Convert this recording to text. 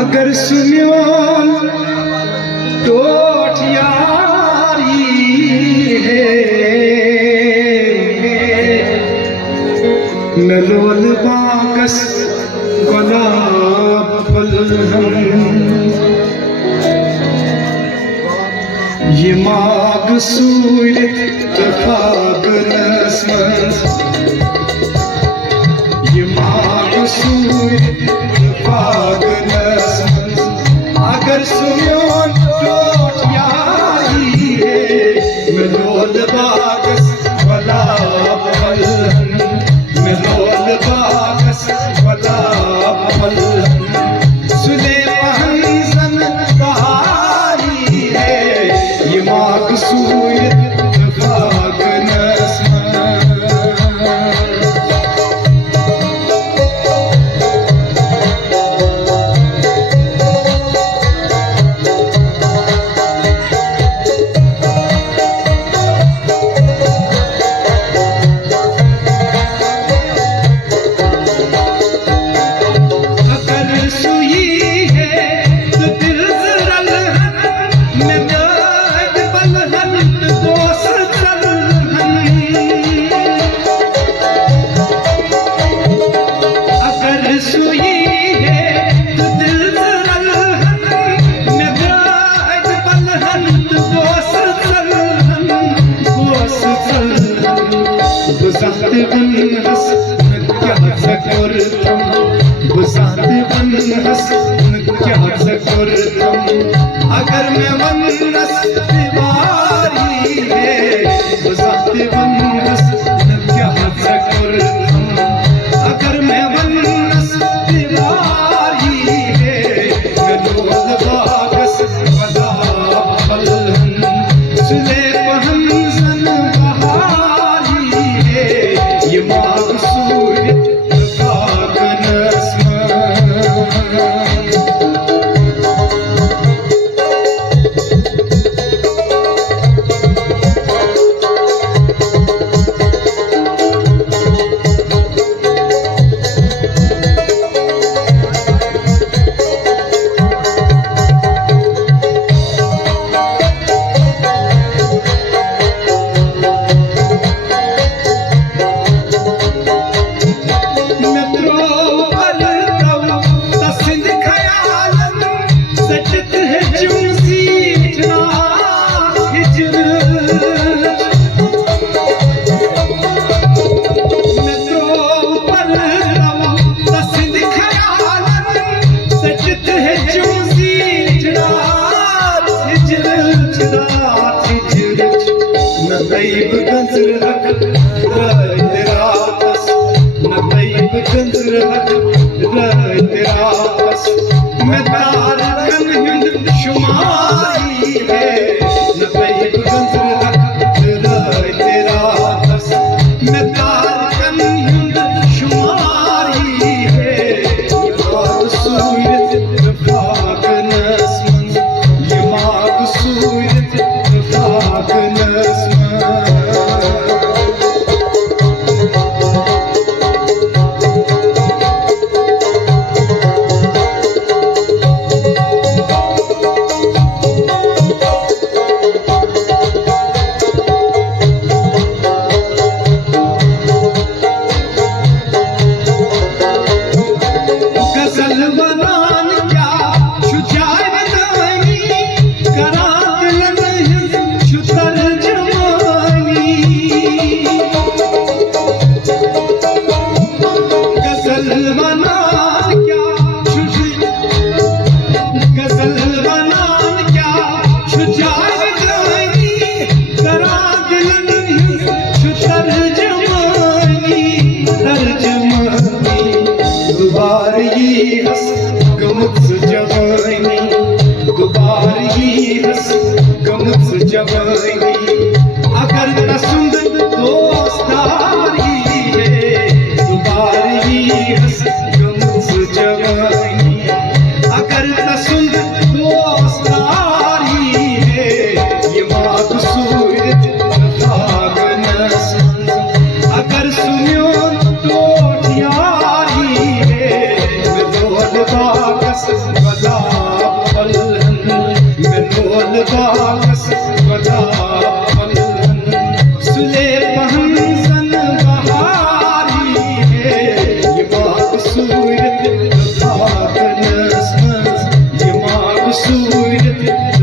अगर सुनियोन टोठियारी है नलोल बाकस गुलाब फलहम ये माग सूर्य तफाग नस्मस ये माग सूर्य तफाग नस्मस अगर सुनियोन टोठियारी है नलोल बाकस गुलाब फलहम नलोल बाकस गुलाब फलहम सुने महंजन बहारी है ये माग सूर्य तफाग नस्मस अगर मैं मनस दीवारी है बसाते बनस क्या सकूरतम अगर मैं मनस दीवारी है नलोल बाकस गुलाब फलहम सुने महंजन बहारी है ये माग सूर्य तफाग नस्मस नतैब गंजरहक रातस नतैब गंजरहक रातस मैं तार कन हिंद शुमारी है नतैब गंजरहक रातस मैं तार कन हिंद शुमारी है माग सूर्य तफाग नस्मस ये माग सूर्य तफाग नस्मस अगर तसुंद दोस्तारी है दुबारी हस गमस जवानी अगर तसुंद दोस्तारी है ये माग सूर्य तफाग नस्मस अगर सुनियो टोठियारी है नलोल बाकस गुलाब पगा पलन सुले पहनसन बहारी है ये माकसूरत खाक नस ये माकसूरत